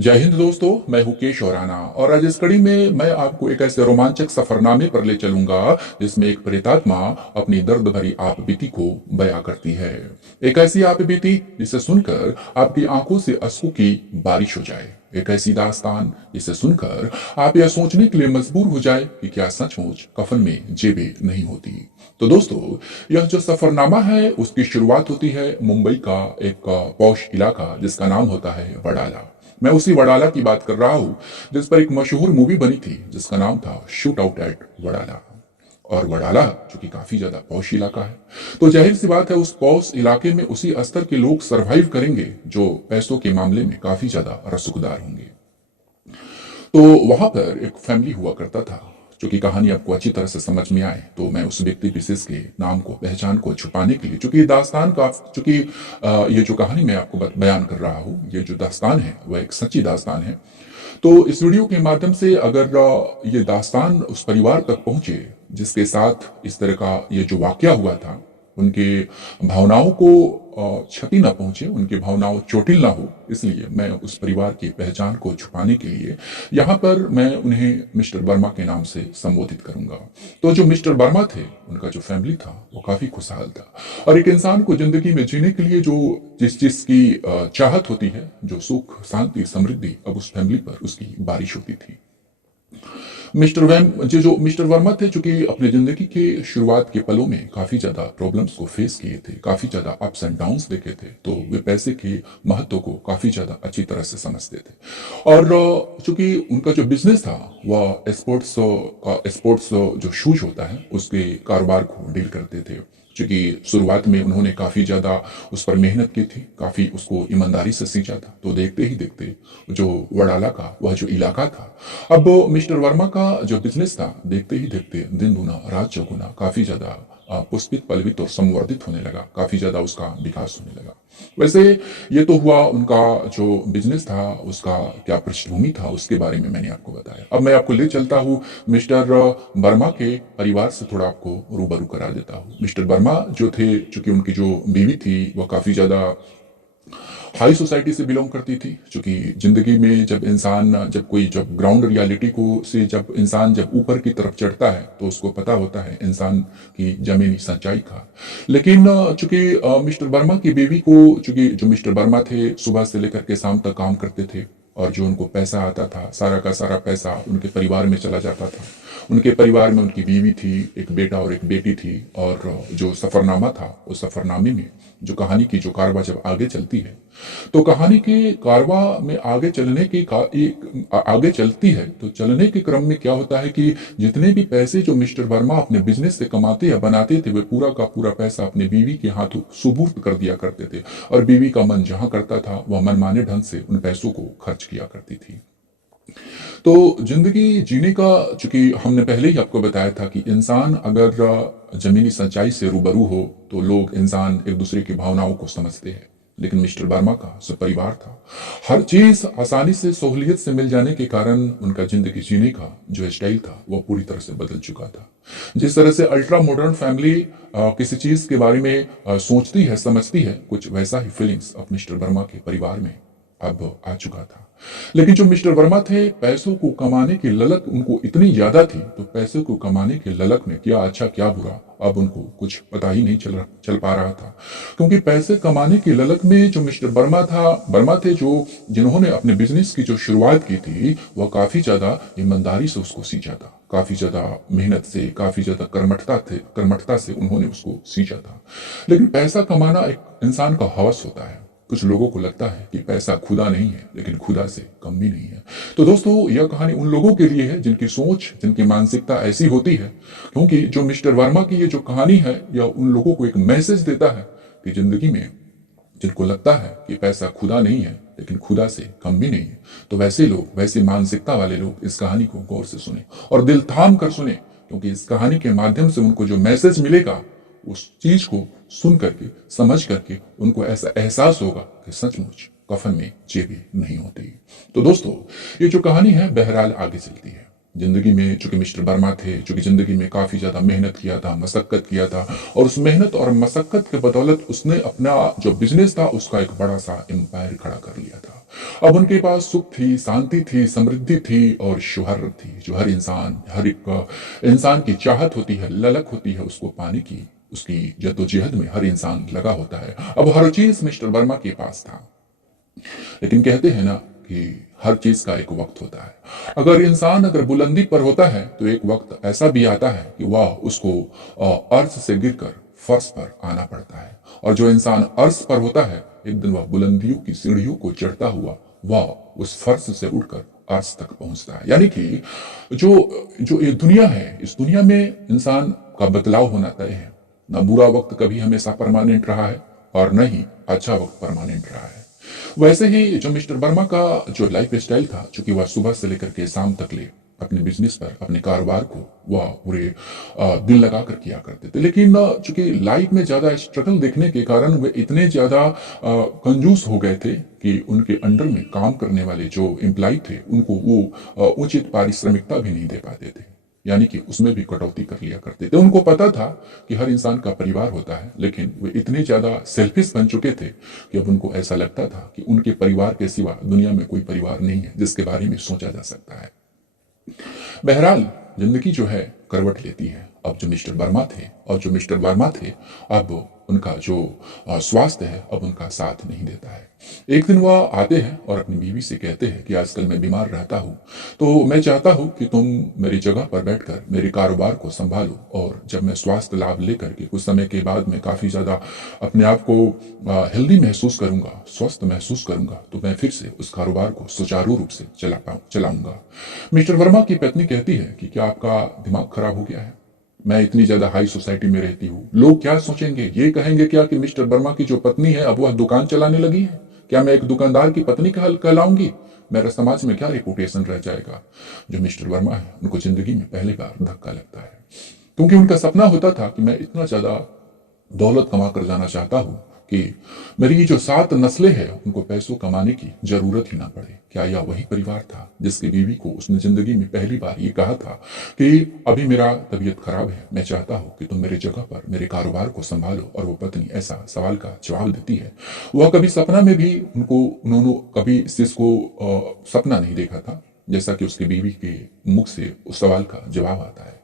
जय हिंद दोस्तों, मैं हूं केश औराना और आज इस कड़ी में मैं आपको एक ऐसे रोमांचक सफरनामे पर ले चलूंगा जिसमें एक प्रेतात्मा अपनी दर्द भरी आप बीती को बयां करती है। एक ऐसी आप बीती जिसे सुनकर आपकी आंखों से अश्रु की बारिश हो जाए। एक ऐसी दास्तान जिसे सुनकर आप यह सोचने के लिए मजबूर हो जाए कि क्या सचमुच कफन में जेबें नहीं होती। तो दोस्तों, यह जो सफरनामा है उसकी शुरुआत होती है मुंबई का एक पौष इलाका जिसका नाम होता है वडाला। मैं उसी वडाला की बात कर रहा हूं जिस पर एक मशहूर मूवी बनी थी जिसका नाम था शूट आउट एट वडाला। और वडाला जो कि काफी ज्यादा पौष इलाका है, तो जाहिर सी बात है उस पौष इलाके में उसी स्तर के लोग सरवाइव करेंगे जो पैसों के मामले में काफी ज्यादा रसूखदार होंगे। तो वहां पर एक फैमिली हुआ करता था। चूंकि कहानी आपको अच्छी तरह से समझ में आए तो मैं उस व्यक्ति विशेष के नाम को पहचान को छुपाने के लिए, चूंकि दास्तान का चूंकि ये जो कहानी मैं आपको बयान कर रहा हूँ, ये जो दास्तान है वह एक सच्ची दास्तान है। तो इस वीडियो के माध्यम से अगर ये दास्तान उस परिवार तक पहुंचे जिसके साथ इस तरह का ये जो वाकया हुआ था, उनके भावनाओं को क्षति ना पहुंचे, उनकी भावनाओं चोटिल ना हो, इसलिए मैं उस परिवार की पहचान को छुपाने के लिए यहाँ पर मैं उन्हें मिस्टर वर्मा के नाम से संबोधित करूंगा। तो जो मिस्टर वर्मा थे, उनका जो फैमिली था वो काफी खुशहाल था और एक इंसान को जिंदगी में जीने के लिए जो जिस चीज की चाहत होती है, जो सुख शांति समृद्धि, अब उस फैमिली पर उसकी बारिश होती थी। जो मिस्टर वर्मा थे, चूंकि अपने जिंदगी के शुरुआत के पलों में काफी ज्यादा प्रॉब्लम्स को फेस किए थे, काफी ज्यादा अप्स एंड डाउन्स देखे थे, तो वे पैसे के महत्व को काफी ज्यादा अच्छी तरह से समझते थे। और चूंकि उनका जो बिजनेस था वह स्पोर्ट्स जो शूज होता है उसके कारोबार को डील करते थे। चूंकि शुरुआत में उन्होंने काफी ज्यादा उस पर मेहनत की थी, काफी उसको ईमानदारी से सींचा था, तो देखते ही देखते जो वडाला का वह जो इलाका था, अब मिस्टर वर्मा का जो बिजनेस था, देखते ही देखते दिन दुना रात चौगुना काफी ज्यादा पुष्पित पल्लवित और संवर्धित होने लगा, काफी ज्यादा उसका विकास होने लगा। वैसे ये तो हुआ उनका जो बिजनेस था उसका क्या पृष्ठभूमि था उसके बारे में मैंने आपको बताया। अब मैं आपको ले चलता हूँ मिस्टर वर्मा के परिवार से, थोड़ा आपको रूबरू करा देता हूँ। मिस्टर वर्मा जो थे, चूंकि उनकी जो बीवी थी वह काफी ज्यादा हाई सोसाइटी से बिलोंग करती थी। क्योंकि जिंदगी में जब ग्राउंड रियलिटी को से जब इंसान जब ऊपर की तरफ चढ़ता है तो उसको पता होता है इंसान की जमीनी सच्चाई का। लेकिन चूंकि मिस्टर वर्मा की बीवी को, चूंकि जो मिस्टर वर्मा थे सुबह से लेकर के शाम तक काम करते थे और जो उनको पैसा आता था सारा का सारा पैसा उनके परिवार में चला जाता था। उनके परिवार में उनकी बीवी थी, एक बेटा और एक बेटी थी। और जो सफरनामा था उस सफरनामे में जो कहानी की जो कारवा जब आगे चलती है, तो कहानी के कारवा में आगे चलती है, तो चलने के क्रम में क्या होता है कि जितने भी पैसे जो मिस्टर वर्मा अपने बिजनेस से कमाते या बनाते थे वे पूरा का पूरा पैसा अपने बीवी के हाथों सुबूर्द कर दिया करते थे और बीवी का मन जहां करता था वह मनमाने ढंग से उन पैसों को खर्च किया करती थी। तो जिंदगी जीने का, चूंकि हमने पहले ही आपको बताया था कि इंसान अगर जमीनी सच्चाई से रूबरू हो तो लोग इंसान एक दूसरे की भावनाओं को समझते हैं। लेकिन मिस्टर वर्मा का जो परिवार था, हर चीज आसानी से सहूलियत से मिल जाने के कारण उनका जिंदगी जीने का जो स्टाइल था वो पूरी तरह से बदल चुका था। जिस तरह से अल्ट्रा मॉडर्न फैमिली किसी चीज के बारे में सोचती है समझती है, कुछ वैसा ही फीलिंग्स अब मिस्टर वर्मा के परिवार में अब आ चुका था। लेकिन जो मिस्टर वर्मा थे, पैसों को कमाने की ललक उनको इतनी ज्यादा थी, तो पैसों को कमाने की ललक में क्या अच्छा क्या बुरा अब उनको कुछ पता ही नहीं चल पा रहा था। क्योंकि पैसे कमाने की ललक में जो मिस्टर वर्मा थे, जो जिन्होंने अपने बिजनेस की जो शुरुआत की थी वह काफी ज्यादा ईमानदारी से उसको सींचा था, काफी ज्यादा मेहनत से, काफी ज्यादा कर्मठता से उन्होंने उसको सींचा था। लेकिन पैसा कमाना एक इंसान का हवस होता है। कुछ लोगों को लगता है कि पैसा खुदा नहीं है, लेकिन खुदा से कम भी नहीं है। तो दोस्तों, यह कहानी उन लोगों के लिए है जिनकी सोच, जिनकी मानसिकता ऐसी होती है। क्योंकि जो मिस्टर वर्मा की ये जो कहानी है, यह उन लोगों को एक मैसेज देता है कि जिंदगी में जिनको लगता है कि पैसा खुदा नहीं है लेकिन खुदा से कम भी नहीं है, तो वैसे लोग, वैसी मानसिकता वाले लोग इस कहानी को गौर से सुने और दिल थाम कर सुने। क्योंकि इस कहानी के माध्यम से उनको जो मैसेज मिलेगा उस चीज को सुन करके, समझ करके उनको ऐसा एहसास होगा कि सचमुच कफन में जेबें नहीं होती। तो दोस्तों, ये जो कहानी है बहरहाल आगे चलती है। जिंदगी में चूंकि मिस्टर वर्मा थे, चूंकि जिंदगी में काफी ज्यादा मेहनत किया था, मशक्कत किया था, और उस मेहनत और मशक्कत के बदौलत उसने अपना जो बिजनेस था उसका एक बड़ा सा एम्पायर खड़ा कर लिया था। अब उनके पास सुख थी, शांति थी, समृद्धि थी और शोहरत थी, जो हर इंसान, हर एक इंसान की चाहत होती है, ललक होती है उसको पाने की। उसकी जद्दोजहद में हर इंसान लगा होता है। अब हर चीज मिस्टर वर्मा के पास था। लेकिन कहते हैं ना कि हर चीज का एक वक्त होता है। अगर इंसान अगर बुलंदी पर होता है तो एक वक्त ऐसा भी आता है कि वह उसको अर्श से गिरकर फर्श पर आना पड़ता है। और जो इंसान अर्श पर होता है, एक दिन वह बुलंदियों की सीढ़ियों को चढ़ता हुआ वह उस फर्श से उठकर अर्श तक पहुंचता है। यानी कि जो जो ये दुनिया है, इस दुनिया में इंसान का बदलाव होना तय है। ना बुरा वक्त कभी हमेशा परमानेंट रहा है और न ही अच्छा वक्त परमानेंट रहा है। वैसे ही जो मिस्टर वर्मा का जो लाइफ स्टाइल था, चूंकि वह सुबह से लेकर के शाम तक ले अपने बिजनेस पर, अपने कारोबार को वह पूरे दिल लगा कर किया करते थे। लेकिन चूंकि लाइफ में ज्यादा स्ट्रगल देखने के कारण वे इतने ज्यादा कंजूस हो गए थे कि उनके अंडर में काम करने वाले जो एम्प्लॉय थे उनको वो उचित पारिश्रमिकता भी नहीं दे पाते थे। यानी कि उसमें भी कटौती कर लिया करते थे। उनको पता था कि हर इंसान का परिवार होता है, लेकिन वे इतने ज्यादा सेल्फिश बन चुके थे कि अब उनको ऐसा लगता था कि उनके परिवार के सिवा दुनिया में कोई परिवार नहीं है जिसके बारे में सोचा जा सकता है। बहरहाल जिंदगी जो है करवट लेती है। अब जो मिस्टर वर्मा थे अब उनका जो स्वास्थ्य है अब उनका साथ नहीं देता है। एक दिन वह आते हैं और अपनी बीवी से कहते हैं कि आजकल मैं बीमार रहता हूं, तो मैं चाहता हूं कि तुम मेरी जगह पर बैठकर मेरे कारोबार को संभालो, और जब मैं स्वास्थ्य लाभ लेकर के कुछ समय के बाद मैं काफी ज्यादा अपने आप को हेल्दी महसूस करूंगा, स्वस्थ महसूस करूंगा, तो मैं फिर से उस कारोबार को सुचारू रूप से चलाऊंगा। मिस्टर वर्मा की पत्नी कहती है कि क्या आपका दिमाग खराब हो गया है? मैं इतनी ज्यादा हाई सोसाइटी में रहती हूँ, लोग क्या सोचेंगे? ये कहेंगे क्या कि मिस्टर वर्मा की जो पत्नी है अब वह दुकान चलाने लगी है? क्या मैं एक दुकानदार की पत्नी कहलाऊंगी? मेरा समाज में क्या रेपुटेशन रह जाएगा? जो मिस्टर वर्मा है उनको जिंदगी में पहली बार धक्का लगता है, क्योंकि उनका सपना होता था कि मैं इतना ज्यादा दौलत कमा कर जाना चाहता हूं कि मेरी जो 7 नस्लें हैं उनको पैसों कमाने की जरूरत ही ना पड़े। क्या यह वही परिवार था जिसकी बीवी को उसने जिंदगी में पहली बार ये कहा था कि अभी मेरा तबीयत खराब है, मैं चाहता हूं कि तुम मेरे जगह पर मेरे कारोबार को संभालो? और वो पत्नी ऐसा सवाल का जवाब देती है। वह कभी सपना में भी उन्होंने कभी इस चीज को सपना नहीं देखा था, जैसा कि उसकी बीवी के मुख से उस सवाल का जवाब आता है।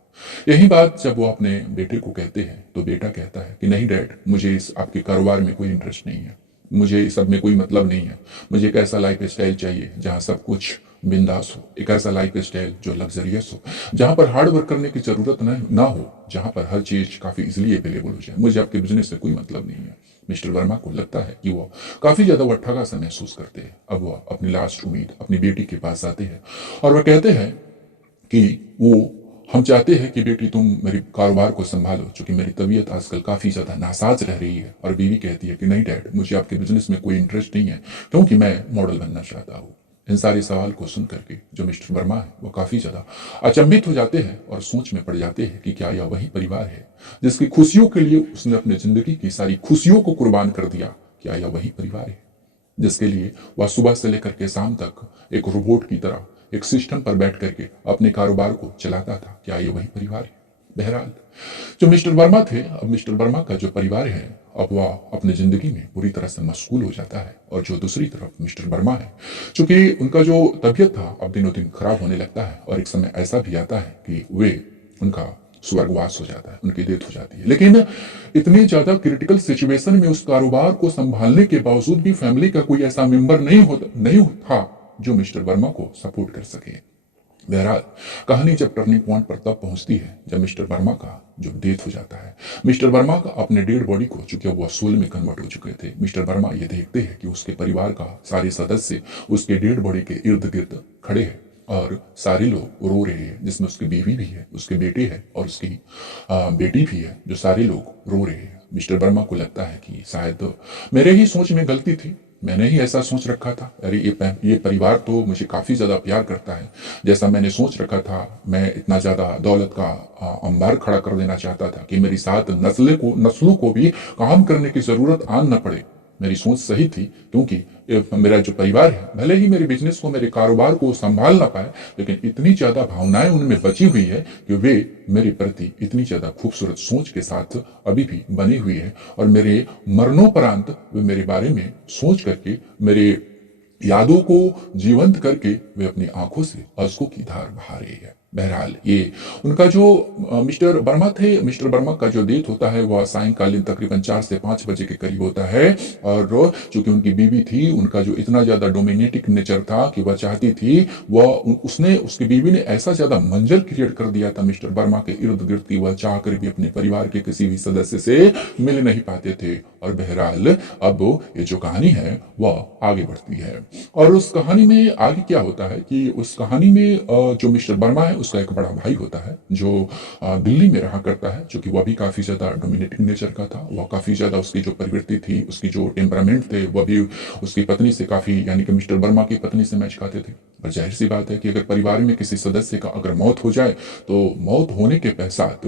यही बात जब वो अपने बेटे को कहते हैं तो बेटा कहता है कि नहीं डैड, मुझे इस आपके कारोबार में कोई इंटरेस्ट नहीं है, मुझे इस सब में कोई मतलब नहीं है। मुझे एक ऐसा लाइफ स्टाइल चाहिए जहां सब कुछ बिंदास हो, एक ऐसा लाइफ स्टाइल जो लग्जरियस हो, जहां पर हार्ड वर्क करने की जरूरत ना हो, जहां पर हर चीज काफी इजिली अवेलेबल हो जाए। मुझे आपके बिजनेस से कोई मतलब नहीं है। मिस्टर वर्मा को लगता है कि वो काफी ज्यादा वह ठगा सा महसूस करते हैं। अब वह अपनी लास्ट उम्मीद अपनी बेटी के पास आते हैं और वह कहते हैं कि हम चाहते हैं कि बेटी तुम मेरे कारोबार को संभालो, क्योंकि मेरी तबीयत आजकल काफी ज्यादा नासाज रह रही है। और बीवी कहती है कि नहीं डैड, मुझे आपके बिजनेस में कोई इंटरेस्ट नहीं है, क्योंकि मैं मॉडल बनना चाहता हूँ। इन सारे सवाल को सुन करके जो मिस्टर वर्मा है वो काफी ज्यादा अचंभित हो जाते हैं और सोच में पड़ जाते हैं कि क्या यह वही परिवार है जिसकी खुशियों के लिए उसने अपनी जिंदगी की सारी खुशियों को कुर्बान कर दिया? क्या यह वही परिवार है जिसके लिए वह सुबह से लेकर के शाम तक एक रोबोट की तरह एक सिस्टम पर बैठ करके अपने कारोबार को चलाता था? क्या ये वही परिवार है? बहरहाल जो मिस्टर वर्मा थे, अब मिस्टर वर्मा का जो परिवार है अब वह अपनी जिंदगी में पूरी तरह से मशगूल हो जाता है। और जो दूसरी तरफ मिस्टर वर्मा है, चूंकि उनका जो तबीयत था अब दिनों दिन खराब होने लगता है और एक समय ऐसा भी आता है कि उनका स्वर्गवास हो जाता है, उनकी डेथ हो जाती है। लेकिन इतनी ज्यादा क्रिटिकल सिचुएशन में उस कारोबार को संभालने के बावजूद भी फैमिली का कोई ऐसा मेंबर नहीं था जो मिस्टर वर्मा को सपोर्ट कर सके। बहरहाल कहानी जब टर्निंग पॉइंट पर तब पहुंचती है जब मिस्टर वर्मा का जो डेथ हो जाता है। मिस्टर वर्मा का अपने डेड बॉडी को, चूंकि वो सोल में कन्वर्ट हो चुके थे, मिस्टर वर्मा ये देखते हैं कि उसके परिवार का सारे सदस्य उसके डेड बॉडी के इर्द गिर्द खड़े हैं और सारे लोग रो रहे हैं, जिसमें उसकी बीवी भी है, उसके बेटे है और उसकी बेटी भी है, जो सारे लोग रो रहे हैं। मिस्टर वर्मा को लगता है कि शायद मेरे ही सोच में गलती थी, मैंने ही ऐसा सोच रखा था। अरे ये परिवार तो मुझे काफी ज्यादा प्यार करता है, जैसा मैंने सोच रखा था। मैं इतना ज्यादा दौलत का अंबार खड़ा कर देना चाहता था कि मेरी 7 नस्लों को भी काम करने की जरूरत आन न पड़े। मेरी सोच सही थी, क्योंकि मेरा जो परिवार है भले ही मेरे बिजनेस को, मेरे कारोबार को संभाल ना पाए, लेकिन इतनी ज्यादा भावनाएं उनमें बची हुई है कि वे मेरे प्रति इतनी ज्यादा खूबसूरत सोच के साथ अभी भी बनी हुई है। और मेरे मरणोपरांत वे मेरे बारे में सोच करके मेरे यादों को जीवंत करके वे अपनी आंखों से अश्कों की धार बहा रही है। बहरहाल ये उनका जो मिस्टर वर्मा थे, मिस्टर वर्मा का जो डेथ होता है वह सायंकालीन तकरीबन 4 से 5 बजे के करीब होता है। और चूंकि उनकी बीवी थी, उनका जो इतना ज्यादा डोमिनेटिंग नेचर था कि वह चाहती थी, वह उसने उसकी बीवी ने ऐसा ज्यादा मंजर क्रिएट कर दिया था मिस्टर वर्मा के इर्द गिर्द की वह चाह कर भी अपने परिवार के किसी भी सदस्य से मिल नहीं पाते थे। और बहरहाल अब ये जो कहानी है वह आगे बढ़ती है, और उस कहानी में आगे क्या होता है कि उस कहानी में जो मिस्टर वर्मा है उसका एक बड़ा भाई होता है जो दिल्ली में रहा करता है, जो कि वह भी काफी ज्यादा डोमिनेटिंग नेचर का था। वह काफी ज्यादा उसकी जो प्रवृत्ति थी, उसकी जो टेम्परामेंट थे, वह भी उसकी पत्नी से काफी, यानी कि मिस्टर वर्मा की पत्नी से मैच खाते थे। और जाहिर सी बात है कि अगर परिवार में किसी सदस्य का अगर मौत हो जाए तो मौत होने के पश्चात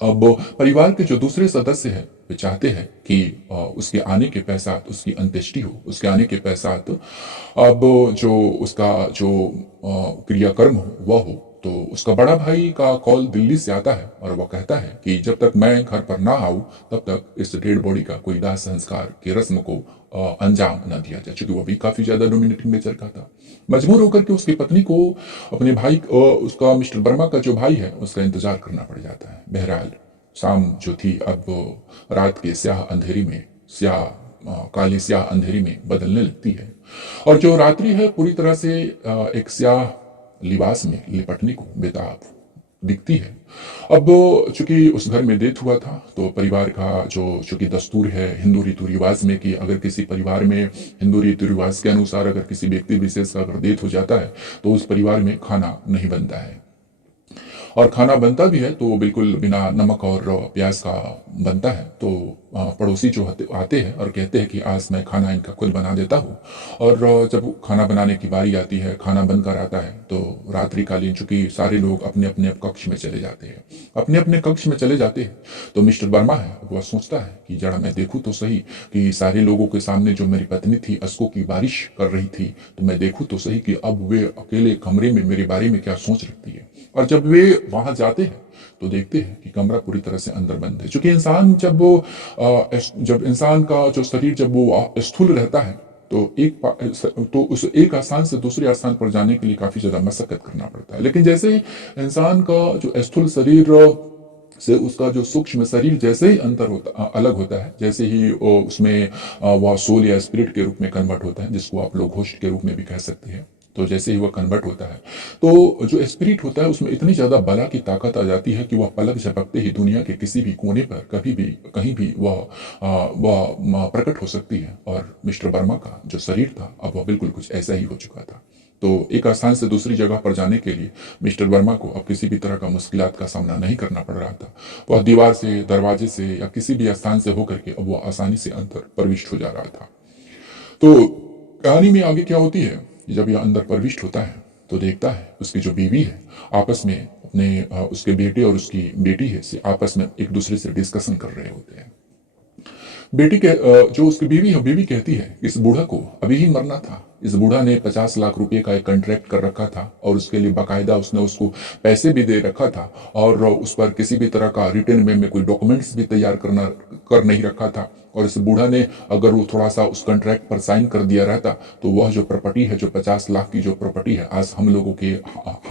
अब परिवार के जो दूसरे सदस्य हैं वे चाहते हैं कि उसके आने के पश्चात उसकी अंत्येष्टि हो, उसके आने के पश्चात अब जो उसका जो क्रियाकर्म हो वह हो। तो उसका बड़ा भाई का कॉल दिल्ली से आता है और वह कहता है कि जब तक मैं घर पर ना आऊं तब तक इस डेड बॉडी का कोई दाह संस्कार की रस्म को अंजाम न दिया जाए, क्योंकि वह भी काफी ज्यादा डोमिनेटिंग नेचर का था। मजबूर होकर के उसकी पत्नी को अपने भाई उसका मिस्टर वर्मा का जो भाई है उसका इंतजार करना पड़ जाता है। बहरहाल शाम जो थी अब रात के स्याह अंधेरी में, स्याह काले स्याह अंधेरी में बदलने लगती है, और जो रात्रि है पूरी तरह से एक स्याह लिबास में लिपटने को बेताब दिखती है। अब चूंकि उस घर में डेथ हुआ था तो परिवार का जो चूंकि दस्तूर है हिंदू रीति रिवाज में कि अगर किसी परिवार में हिंदू रीति रिवाज के अनुसार अगर किसी व्यक्ति विशेष का अगर डेथ हो जाता है तो उस परिवार में खाना नहीं बनता है, और खाना बनता भी है तो बिल्कुल बिना नमक और प्याज का बनता है। तो पड़ोसी जो आते हैं और कहते हैं कि आज मैं खाना इनका खुद बना देता हूँ। और जब खाना बनाने की बारी आती है, खाना बनकर आता है तो रात्रिकालीन चूंकि सारे लोग अपने अपने कक्ष में चले जाते हैं, अपने अपने कक्ष में चले जाते हैं, तो मिस्टर वर्मा है वह सोचता है कि जरा मैं देखूं तो सही कि सारे लोगों के सामने जो मेरी पत्नी थी अश्कों की बारिश कर रही थी, तो मैं देखूं तो सही कि अब वे अकेले कमरे में मेरे बारे में क्या सोच रखती है। और जब वे वहां जाते हैं तो देखते हैं कि कमरा पूरी तरह से अंदर बंद है। क्योंकि इंसान जब इंसान का जो शरीर जब वो स्थूल रहता है तो उस एक स्थान से दूसरे स्थान पर जाने के लिए काफी ज्यादा मशक्कत करना पड़ता है। लेकिन जैसे इंसान का जो स्थूल शरीर से उसका जो सूक्ष्म शरीर जैसे ही अलग होता है, जैसे ही उसमें वह सोल या स्पिरिट के रूप में कन्वर्ट होता है, जिसको आप लोग होस्ट के रूप में भी कह सकते हैं, तो जैसे ही वह कन्वर्ट होता है तो जो स्पिरिट होता है उसमें इतनी ज्यादा बला की ताकत आ जाती है कि वह पलक झपकते ही दुनिया के किसी भी कोने पर कभी भी कहीं भी वह प्रकट हो सकती है। और मिस्टर वर्मा का जो शरीर था अब वह बिल्कुल कुछ ऐसा ही हो चुका था। तो एक स्थान से दूसरी जगह पर जाने के लिए मिस्टर वर्मा को अब किसी भी तरह का मुश्किलात का सामना नहीं करना पड़ रहा था। वह दीवार से, दरवाजे से या किसी भी स्थान से होकर के अब वह आसानी से अंदर प्रविष्ट हो जा रहा था। तो कहानी में आगे क्या होती है, जब यह अंदर प्रविष्ट होता है तो देखता है उसकी जो बीवी है आपस में अपने उसके बेटे और उसकी बेटी है से आपस में एक दूसरे से डिस्कशन कर रहे होते हैं। बेटी के जो उसकी बीवी है, बीवी कहती है इस बूढ़ा को अभी ही मरना था। इस बूढ़ा ने 50 लाख रुपए का एक कॉन्ट्रैक्ट कर रखा था और उसके लिए बाकायदा उसने उसको पैसे भी दे रखा था, और उस पर किसी भी तरह का रिटर्न में कोई डॉक्यूमेंट्स भी तैयार कर नहीं रखा था। और इस बूढ़ा ने अगर वो थोड़ा सा उस कॉन्ट्रैक्ट पर साइन कर दिया रहता तो वह जो प्रॉपर्टी है, जो 50 लाख की जो प्रॉपर्टी है, आज हम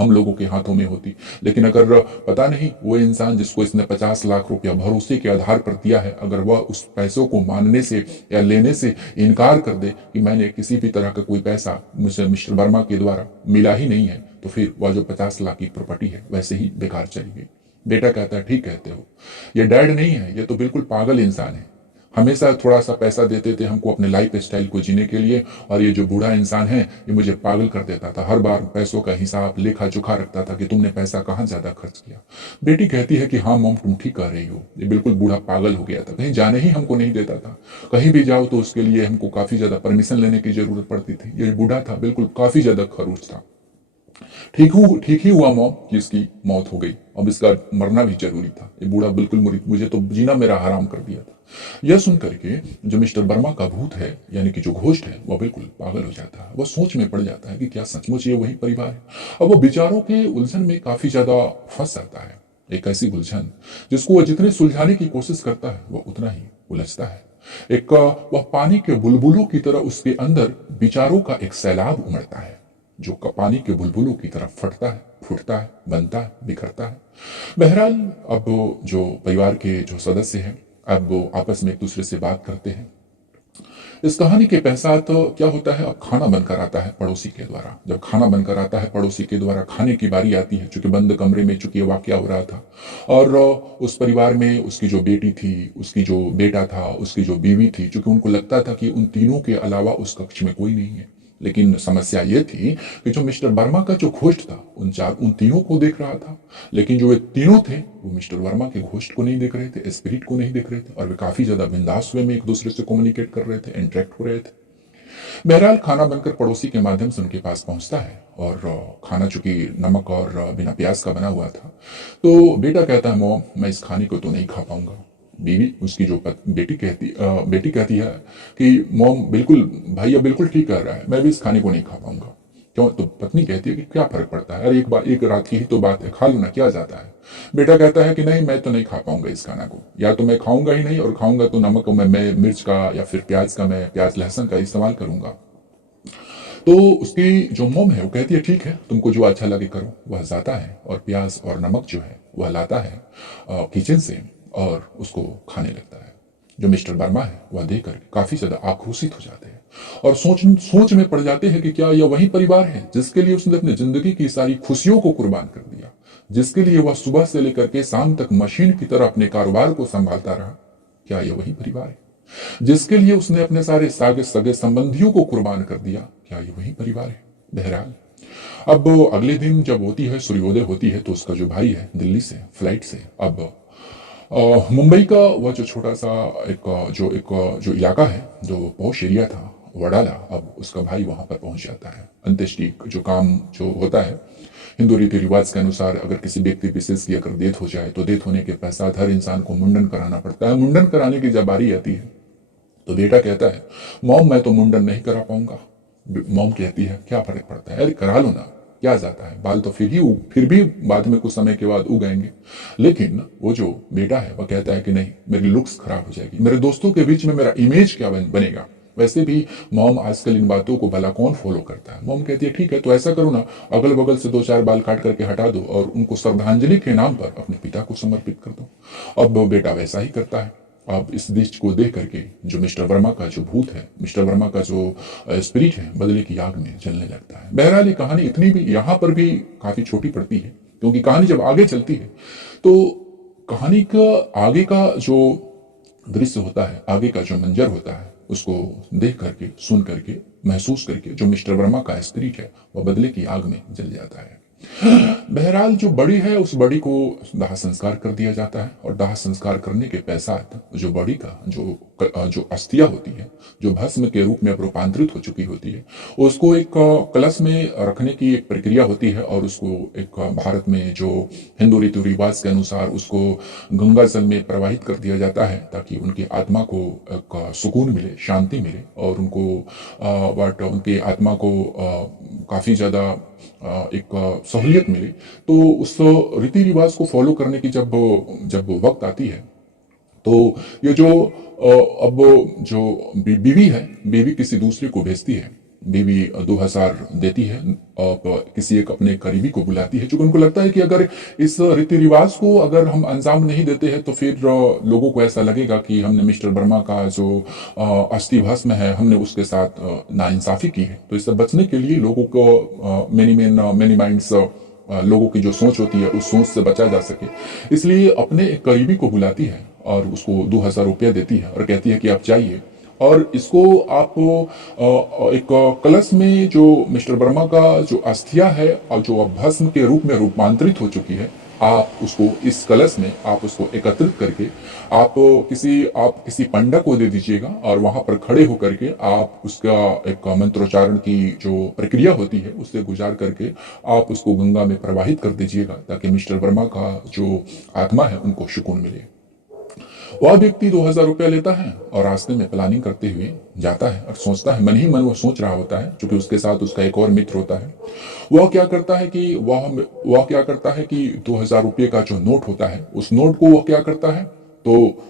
लोगों के हाथों में होती। लेकिन अगर पता नहीं वो इंसान जिसको इसने 50 लाख रुपया भरोसे के आधार पर दिया है, अगर वह उस पैसों को मानने से या लेने से इनकार कर दे कि मैंने किसी भी तरह का कोई पैसा मुझे मिस्टर वर्मा के द्वारा मिला ही नहीं है, तो फिर वह जो 50 लाख की प्रॉपर्टी है वैसे ही बेकार चली गई। बेटा कहता है ठीक कहते हो, ये डैड नहीं है, ये तो बिल्कुल पागल इंसान है। हमेशा थोड़ा सा पैसा देते थे हमको अपने लाइफ स्टाइल को जीने के लिए, और ये जो बूढ़ा इंसान है ये मुझे पागल कर देता था। हर बार पैसों का हिसाब लेखा जोखा रखता था कि तुमने पैसा कहाँ ज्यादा खर्च किया। बेटी कहती है कि हाँ मॉम तुम ठीक कह रही हो, ये बिल्कुल बूढ़ा पागल हो गया था, कहीं जाने ही हमको नहीं देता था। कहीं भी जाओ तो उसके लिए हमको काफी ज्यादा परमिशन लेने की जरूरत पड़ती थी। ये बूढ़ा था बिल्कुल काफी ज्यादा खरूच था। ठीक ही हुआ मॉम कि इसकी मौत हो गई, अब इसका मरना भी जरूरी था। ये बूढ़ा बिल्कुल मुझे तो जीना मेरा हराम कर दिया था। यह सुन करके जो मिस्टर वर्मा का भूत है, यानी कि जो घोस्ट है, वह बिल्कुल पागल हो जाता है। वह सोच में पड़ जाता है कि क्या सचमुच ये वही परिवार है। अब वो विचारों के उलझन में काफी ज्यादा फंस जाता है, एक ऐसी उलझन जिसको वह जितने सुलझाने की कोशिश करता है वह उतना ही उलझता है। वह पानी के बुलबुलों की तरह उसके अंदर विचारों का एक सैलाब उमड़ता है, जो पानी के बुलबुलों की तरह फटता है, फूटता है, बनता है, बिखरता है। बहरहाल, अब जो परिवार के जो सदस्य हैं, अब वो आपस में एक दूसरे से बात करते हैं। इस कहानी के पश्चात तो क्या होता है, अब खाना बनकर आता है पड़ोसी के द्वारा। जब खाना बनकर आता है पड़ोसी के द्वारा, खाने की बारी आती है, चूंकि बंद कमरे में चूंकि ये वाकया हो रहा था, और उस परिवार में उसकी जो बेटी थी, उसकी जो बेटा था, उसकी जो बीवी थी, चूंकि उनको लगता था कि उन तीनों के अलावा उस कक्ष में कोई नहीं है। लेकिन समस्या ये थी कि जो मिस्टर वर्मा का जो घोस्ट था, उन तीनों को देख रहा था, लेकिन जो वे तीनों थे वो मिस्टर वर्मा के घोस्ट को नहीं देख रहे थे, स्पिरिट को नहीं देख रहे थे, और वे काफी ज्यादा बिंदास वे में एक दूसरे से कम्युनिकेट कर रहे थे, इंटरेक्ट हो रहे थे। बहरहाल, खाना बनकर पड़ोसी के माध्यम से उनके पास पहुंचता है, और खाना चूंकि नमक और बिना प्याज का बना हुआ था, तो बेटा कहता है, मॉम मैं इस खाने को तो नहीं खा पाऊंगा। बीवी, उसकी जो बेटी कहती है कि मॉम बिल्कुल, भैया बिल्कुल ठीक कह रहा है, मैं भी इस खाने को नहीं खा पाऊंगा। क्यों? तो पत्नी कहती है कि क्या फर्क पड़ता है, अरे एक रात की ही तो बात है, खा लो ना, क्या जाता है। बेटा कहता है कि नहीं, मैं तो नहीं खा पाऊंगा इस खाना को, या तो मैं खाऊंगा ही नहीं, और खाऊंगा तो नमक मैं मिर्च का या फिर प्याज का, मैं प्याज लहसुन का इस्तेमाल करूंगा। तो उसकी जो मोम है वो कहती है, ठीक है, तुमको जो अच्छा लगे करो। वह जाता है और प्याज और नमक जो है वह लाता है किचन से, और उसको खाने लगता है। जो मिस्टर वर्मा है वह देखकर काफी ज्यादा आक्रोशित हो जाते हैं, और सोच में पड़ जाते हैं कि क्या यह वही परिवार है जिसके लिए उसने अपनी जिंदगी की सारी खुशियों को कुर्बान कर दिया, जिसके लिए वह सुबह से लेकर के शाम तक मशीन की तरह अपने कारोबार को संभालता रहा। क्या यह वही परिवार है जिसके लिए उसने अपने सारे सागे सगे संबंधियों को कुर्बान कर दिया? क्या ये वही परिवार है? बहरहाल, अब अगले दिन जब होती है, सूर्योदय होती है, तो उसका जो भाई है दिल्ली से फ्लाइट से अब मुंबई का वह जो छोटा सा जो इलाका है, जो पॉश एरिया था, वडाला, अब उसका भाई वहां पर पहुंच जाता है। अंत्येष्टि जो काम जो होता है हिंदू रीति रिवाज के अनुसार, अगर किसी व्यक्ति विशेष की अगर डेथ हो जाए तो डेथ होने के पश्चात हर इंसान को मुंडन कराना पड़ता है। मुंडन कराने की जब बारी आती है तो बेटा कहता है, मॉम मैं तो मुंडन नहीं करा पाऊंगा। मॉम कहती है, क्या फर्क पड़ता है, अरे करा लो ना, क्या जाता है, बाल तो फिर भी बाद में कुछ समय के बाद उगाएंगे। लेकिन वो जो बेटा है वह कहता है कि नहीं, मेरी लुक्स खराब हो जाएगी, मेरे दोस्तों के बीच में मेरा इमेज क्या बनेगा। वैसे भी मॉम आजकल इन बातों को भला कौन फॉलो करता है। मॉम कहती है, ठीक है, तो ऐसा करो ना, अगल बगल से दो चार बाल काट करके हटा दो और उनको श्रद्धांजलि के नाम पर अपने पिता को समर्पित कर दो। अब बेटा वैसा ही करता है। अब इस दृश्य को देख करके जो मिस्टर वर्मा का जो भूत है, मिस्टर वर्मा का जो स्पिरिट है, बदले की आग में जलने लगता है। बहरहाल, ये कहानी इतनी भी यहाँ पर भी काफी छोटी पड़ती है, क्योंकि कहानी जब आगे चलती है तो कहानी का आगे का जो दृश्य होता है, आगे का जो मंजर होता है, उसको देख करके, सुन करके, महसूस करके जो मिस्टर वर्मा का स्पिरिट है वह बदले की आग में जल जाता है। बहरहाल, जो बड़ी है उस बड़ी को दाह संस्कार कर दिया जाता है, और दाह संस्कार करने के पश्चात जो बड़ी का जो अस्थियां होती है, जो भस्म के रूप में रूपांतरित हो चुकी होती है, उसको एक कलश में रखने की एक प्रक्रिया होती है, और उसको एक भारत में जो हिंदू रीति रिवाज के अनुसार उसको गंगा जल में प्रवाहित कर दिया जाता है, ताकि उनकी आत्मा को एक सुकून मिले, शांति मिले, और उनको बट उनकी आत्मा को काफी ज्यादा एक सहूलियत मिले। तो उस रीति रिवाज को फॉलो करने की जब वक्त आती है, तो ये जो अब जो बीवी है, बीवी किसी दूसरे को भेजती है। बीवी 2000 देती है और किसी एक अपने करीबी को बुलाती है, क्योंकि उनको लगता है कि अगर इस रीति रिवाज को अगर हम अंजाम नहीं देते हैं तो फिर लोगों को ऐसा लगेगा कि हमने मिस्टर वर्मा का जो अस्थि भस्म है, हमने उसके साथ नाइंसाफी की है। तो इससे बचने के लिए लोगों को मेनी माइंड्स, लोगों की जो सोच होती है उस सोच से बचा जा सके, इसलिए अपने एक करीबी को बुलाती है और उसको 2000 रुपया देती है और कहती है कि आप जाइए और इसको आप एक कलश में जो मिस्टर वर्मा का जो अस्थिया है और जो अब भस्म के रूप में रूपांतरित हो चुकी है, आप उसको इस कलश में आप उसको एकत्रित करके आप किसी पंडा को दे दीजिएगा, और वहां पर खड़े होकर के आप उसका एक मंत्रोच्चारण की जो प्रक्रिया होती है उससे गुजार करके आप उसको गंगा में प्रवाहित कर दीजिएगा, ताकि मिस्टर वर्मा का जो आत्मा है उनको सुकून मिले। वह व्यक्ति 2000 रुपया लेता है और रास्ते में प्लानिंग करते हुए जाता है और सोचता है, मन ही मन वो सोच रहा होता है, क्योंकि उसके साथ उसका एक और मित्र होता है। वह क्या करता है कि 2000 रुपये का जो नोट होता है, उस नोट को वह क्या करता है, तो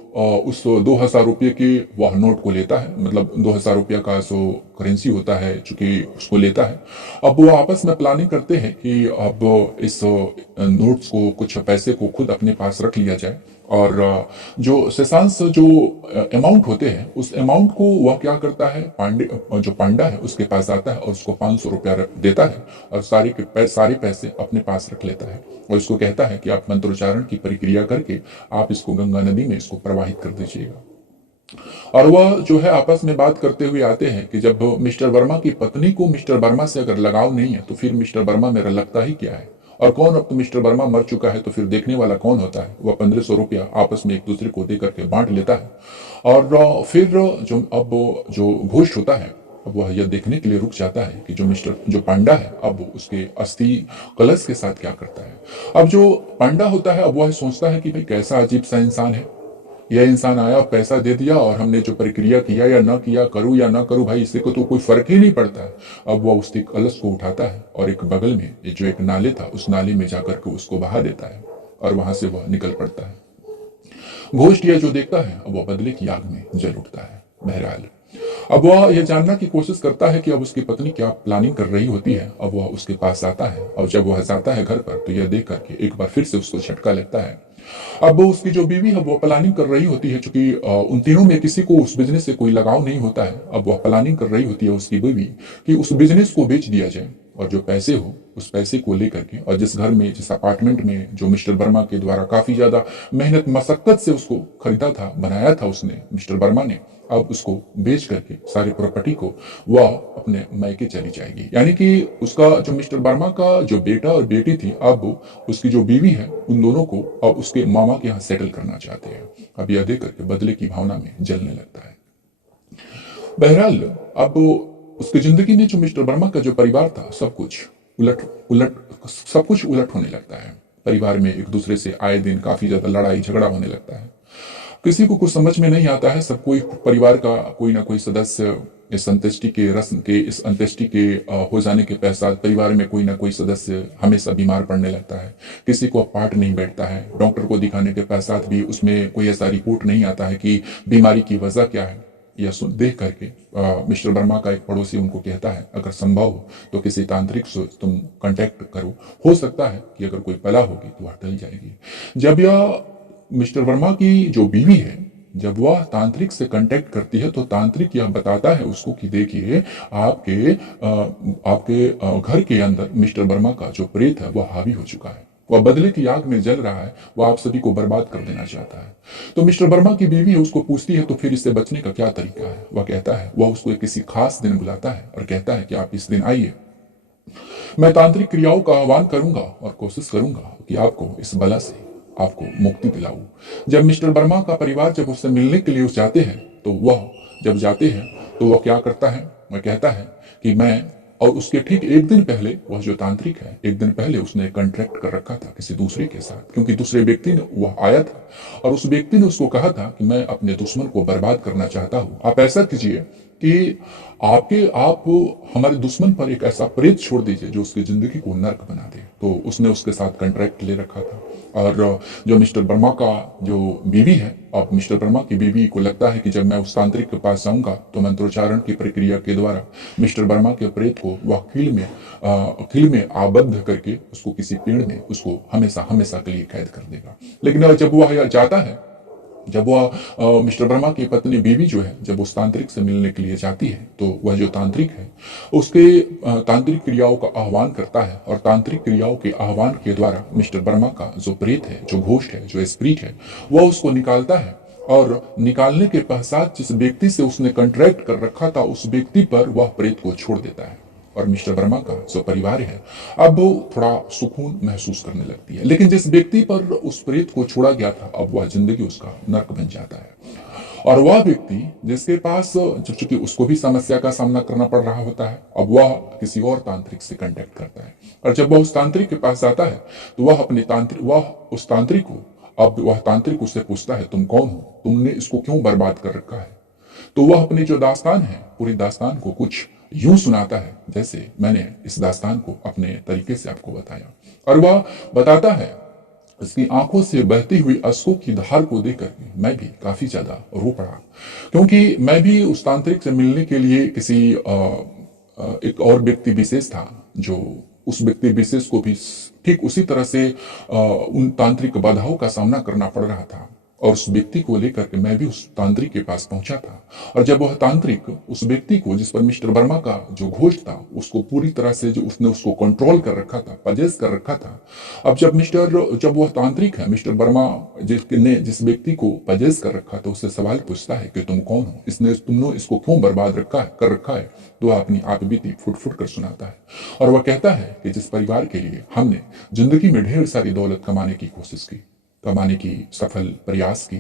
उस 2,000 रुपये के वह नोट को लेता है, मतलब 2,000 रुपया का जो करेंसी होता है चूंकि उसको लेता है। अब वो आपस में प्लानिंग करते हैं कि अब इस नोट्स को, कुछ पैसे को खुद अपने पास रख लिया जाए, और जो शेषांश जो अमाउंट होते हैं उस अमाउंट को वह क्या करता है, जो पांडा है उसके पास आता है और उसको 500 रुपया देता है, और सारे पैसे अपने पास रख लेता है, और उसको कहता है कि आप मंत्रोच्चारण की प्रक्रिया करके आप इसको गंगा नदी में इसको प्रवाहित कर दीजिएगा। और वह जो है आपस में बात करते हुए आते हैं कि जब मिस्टर वर्मा की पत्नी को मिस्टर वर्मा से अगर लगाव नहीं है तो फिर मिस्टर वर्मा मेरा लगता ही क्या है, और कौन, अब तो मिस्टर वर्मा मर चुका है तो फिर देखने वाला कौन होता है। वह 1500 रुपया आपस में एक दूसरे को दे करके बांट लेता है, और फिर जो घोष होता है, अब वह यह देखने के लिए रुक जाता है कि जो पांडा है अब उसके अस्थि कलश के साथ क्या करता है। अब जो पांडा होता है अब वह सोचता है कि भाई कैसा अजीब सा इंसान है, यह इंसान आया, पैसा दे दिया, और हमने जो प्रक्रिया किया या ना किया, करूं या ना करूं, भाई इससे को तो कोई फर्क ही नहीं पड़ता है। अब वह उसके कलश को उठाता है और एक बगल में जो एक नाले था उस नाले में जाकर के उसको बहा देता है, और वहां से वह निकल पड़ता है। घोस्ट यह जो देखता है अब वह बदले की आग में जल उठता है। बहरहाल अब वह यह जानना की कोशिश करता है कि अब उसकी पत्नी क्या प्लानिंग कर रही होती है। अब वह उसके पास आता है, और जब वह जाता है घर पर तो यह देख करके एक बार फिर से उसको झटका लगता है। अब उसकी जो बीवी है वो प्लानिंग कर रही होती है, चूंकि उन तीनों में किसी को उस बिजनेस से कोई लगाव नहीं होता है। अब वह प्लानिंग कर रही होती है उसकी बीवी कि उस बिजनेस को बेच दिया जाए, और जो पैसे हो उस पैसे को लेकर के, और जिस घर में, जिस अपार्टमेंट में जो मिस्टर वर्मा के द्वारा काफी ज्यादा मेहनत मशक्कत से उसको खरीदा था, बनाया था उसने, मिस्टर वर्मा ने, अब उसको बेच करके सारी प्रॉपर्टी को वह अपने मायके चली जाएगी। यानी कि उसका जो मिस्टर वर्मा का जो बेटा और बेटी थी, अब उसकी जो बीवी है उन दोनों को अब उसके मामा के यहाँ सेटल करना चाहते हैं। अब यह देख करके बदले की भावना में जलने लगता है। बहरहाल अब उसकी जिंदगी में जो मिस्टर वर्मा का जो परिवार था, सब कुछ उलट होने लगता है। परिवार में एक दूसरे से आए दिन काफी ज्यादा लड़ाई झगड़ा होने लगता है। किसी को कुछ समझ में नहीं आता है। सब कोई परिवार का कोई ना कोई सदस्य इस अंत्येष्टि के रस्म के, इस अंत्येष्टि के हो जाने के पश्चात परिवार में कोई ना कोई सदस्य हमेशा बीमार पड़ने लगता है। किसी को पार्ट नहीं बैठता है। डॉक्टर को दिखाने के पश्चात भी उसमें कोई ऐसा रिपोर्ट नहीं आता है कि बीमारी की वजह क्या है। यह सुन देख करके मिस्टर वर्मा का एक पड़ोसी उनको कहता है, अगर संभव हो तो किसी तांत्रिक से तुम कांटेक्ट करो, हो सकता है कि अगर कोई बला होगी तो वह टल जाएगी। जब यह मिस्टर वर्मा की जो बीवी है, जब वह तांत्रिक से कांटेक्ट करती है तो तांत्रिक यह बताता है उसको कि देखिए आपके घर के अंदर मिस्टर वर्मा का जो प्रेत है वह हावी हो चुका है, वह बदले की आग में जल रहा है, वह आप सभी को बर्बाद कर देना चाहता है। तो मिस्टर वर्मा की बीवी उसको पूछती है तो फिर इससे बचने का क्या तरीका है। वह कहता है, वह उसको किसी खास दिन बुलाता है और कहता है कि आप इस दिन आइए, मैं तांत्रिक क्रियाओं का आह्वान करूंगा और कोशिश करूंगा कि आपको इस बला से आपको मुक्ति दिलाऊं। जब मिस्टर वर्मा का परिवार जब उससे मिलने के लिए जाते हैं तो वह जब जाते हैं तो वह क्या करता है, वह कहता है कि मैं, और उसके ठीक एक दिन पहले वह जो तांत्रिक है, एक दिन पहले उसने कॉन्ट्रैक्ट कर रखा था किसी दूसरे के साथ, क्योंकि दूसरे व्यक्ति ने, वह आया था और उस व्यक्ति ने उसको कहा था कि मैं अपने दुश्मन को बर्बाद करना चाहता हूं, आप ऐसा कीजिए कि आप हमारे दुश्मन पर एक ऐसा प्रेत छोड़ दीजिए जो उसकी जिंदगी को नर्क बना दे। तो उसने उसके साथ कॉन्ट्रैक्ट ले रखा था। और जो मिस्टर वर्मा का जो बीवी है, अब मिस्टर वर्मा की बीवी को लगता है कि जब मैं उस तांत्रिक के पास जाऊंगा तो मंत्रोच्चारण की प्रक्रिया के द्वारा मिस्टर वर्मा के प्रेत को वह कील में आबद्ध करके उसको किसी पेड़ में उसको हमेशा हमेशा के लिए कैद कर देगा। लेकिन जब वह जाता है, जब वह मिस्टर वर्मा की पत्नी बीवी जो है, जब उस तांत्रिक से मिलने के लिए जाती है तो वह जो तांत्रिक है उसके तांत्रिक क्रियाओं का आह्वान करता है, और तांत्रिक क्रियाओं के आह्वान के द्वारा मिस्टर वर्मा का जो प्रेत है, जो घोस्ट है, जो स्पिरिट है, वह उसको निकालता है। और निकालने के पश्चात जिस व्यक्ति से उसने कॉन्ट्रैक्ट कर रखा था उस व्यक्ति पर वह प्रेत को छोड़ देता है, और मिस्टर वर्मा का जो परिवार है अब वो थोड़ा सुकून महसूस करने लगती है। लेकिन जिस व्यक्ति पर उस प्रेत को छोड़ा गया था अब वह जिंदगी उसका नर्क बन जाता है। और वह व्यक्ति जिसके पास, चूंकि उसको भी समस्या का सामना करना पड़ रहा होता है, अब वह किसी और तांत्रिक से कांटेक्ट करता है, और जब वह उस तांत्रिक के पास जाता है तो वह तांत्रिक उससे पूछता है, तुम कौन हो, तुमने इसको क्यों बर्बाद कर रखा है। तो वह अपनी जो दास्तान है, पूरी दास्तान को कुछ यूं सुनाता है जैसे मैंने इस दास्तान को अपने तरीके से आपको बताया। और वह बताता है उसकी आंखों से बहती हुई अश्कों की धार को देखकर मैं भी काफी ज्यादा रो पड़ा, क्योंकि मैं भी उस तांत्रिक से मिलने के लिए किसी एक और व्यक्ति विशेष था, जो उस व्यक्ति विशेष को भी ठीक उसी तरह से उन तांत्रिक बाधाओं का सामना करना पड़ रहा था। और उस व्यक्ति को लेकर के मैं भी उस तांत्रिक के पास पहुंचा था। और जब वह तांत्रिक उस व्यक्ति को, जिस पर मिस्टर वर्मा का जो घोष था, उसको पूरी तरह से जो उसने उसको कंट्रोल कर रखा था, पजेस कर रखा था। अब जब वह तांत्रिक है, मिस्टर वर्मा, जिसने जिस व्यक्ति को पजेस कर रखा था, उससे सवाल पूछता है कि तुम कौन हो, तुमने इसको क्यों बर्बाद कर रखा है। तो वह अपनी आप बीती फुट फुट कर सुनाता है। और वह कहता है कि जिस परिवार के लिए हमने जिंदगी में ढेर सारी दौलत कमाने की कोशिश की, कमाने की सफल प्रयास की,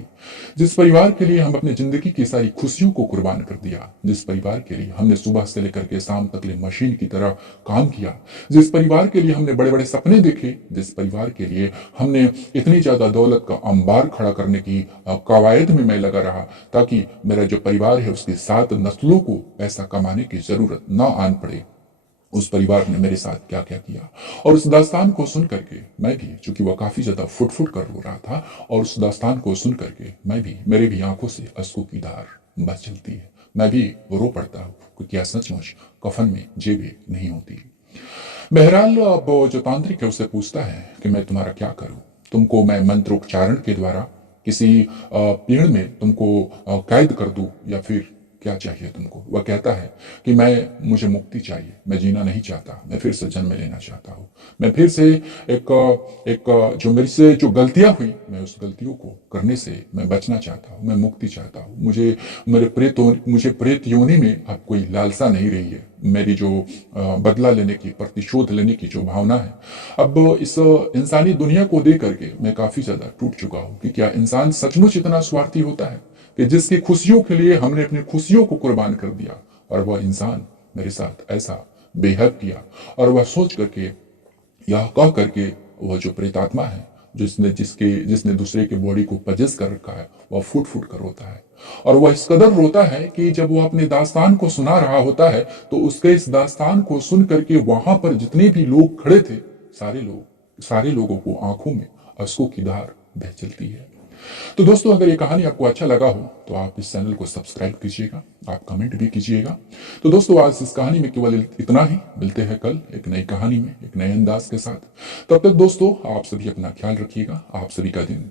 जिस परिवार के लिए हम अपनी जिंदगी की सारी खुशियों को कुर्बान कर दिया, जिस परिवार के लिए हमने सुबह से लेकर के शाम तक ले मशीन की तरह काम किया, जिस परिवार के लिए हमने बड़े बड़े सपने देखे, जिस परिवार के लिए हमने इतनी ज्यादा दौलत का अंबार खड़ा करने की कवायद में मैं लगा रहा, ताकि मेरा जो परिवार है उसकी 7 नस्लों को पैसा कमाने की जरूरत न आन पड़े, उस परिवार ने मेरे साथ क्या क्या किया। और उस दास्तान को सुन करके मैं भी, चूंकि वह काफी ज्यादा फुट फुट कर रो रहा था, और उस दास्तान को सुन करके मैं भी, मेरे भी आंखों से अश्कों की धार बह चलती है। मैं भी रो पड़ता हूँ कि क्या सचमुच कफन में जेबें नहीं होती। बहरहाल अब जो तांत्रिक है उससे पूछता है कि मैं तुम्हारा क्या करूं, तुमको मैं मंत्रोच्चारण के द्वारा किसी पेड़ में तुमको कैद कर दूं, या फिर क्या चाहिए तुमको। वह कहता है कि मुझे मुक्ति चाहिए, मैं जीना नहीं चाहता, मैं फिर से जन्म लेना चाहता हूँ, मैं फिर से एक जो मेरे से जो गलतियां हुई, मैं उस गलतियों को करने से मैं बचना चाहता हूँ, मैं मुक्ति चाहता हूँ। मुझे प्रेत योनि में अब कोई लालसा नहीं रही है। मेरी जो बदला लेने की, प्रतिशोध लेने की जो भावना है, अब इस इंसानी दुनिया को देख करके मैं काफी ज्यादा टूट चुका हूँ कि क्या इंसान सचमुच इतना स्वार्थी होता है कि जिसकी खुशियों के लिए हमने अपनी खुशियों को कुर्बान कर दिया, और वह इंसान मेरे साथ ऐसा बेहद किया। और वह सोच करके, यह कह करके, वह जो प्रेतात्मा है, जिसने दूसरे के बॉडी को पजेस कर रखा है, वह फूट फूट कर रोता है। और वह इस कदर रोता है कि जब वह अपने दास्तान को सुना रहा होता है, तो उसके इस दास्तान को सुन करके वहां पर जितने भी लोग खड़े थे, सारे लोगों को आंखों में अश्कों की धार बह चलती है। तो दोस्तों, अगर ये कहानी आपको अच्छा लगा हो तो आप इस चैनल को सब्सक्राइब कीजिएगा, आप कमेंट भी कीजिएगा। तो दोस्तों, आज इस कहानी में केवल इतना ही। मिलते हैं कल एक नई कहानी में, एक नए अंदाज के साथ। तब तक दोस्तों, आप सभी अपना ख्याल रखिएगा। आप सभी का दिन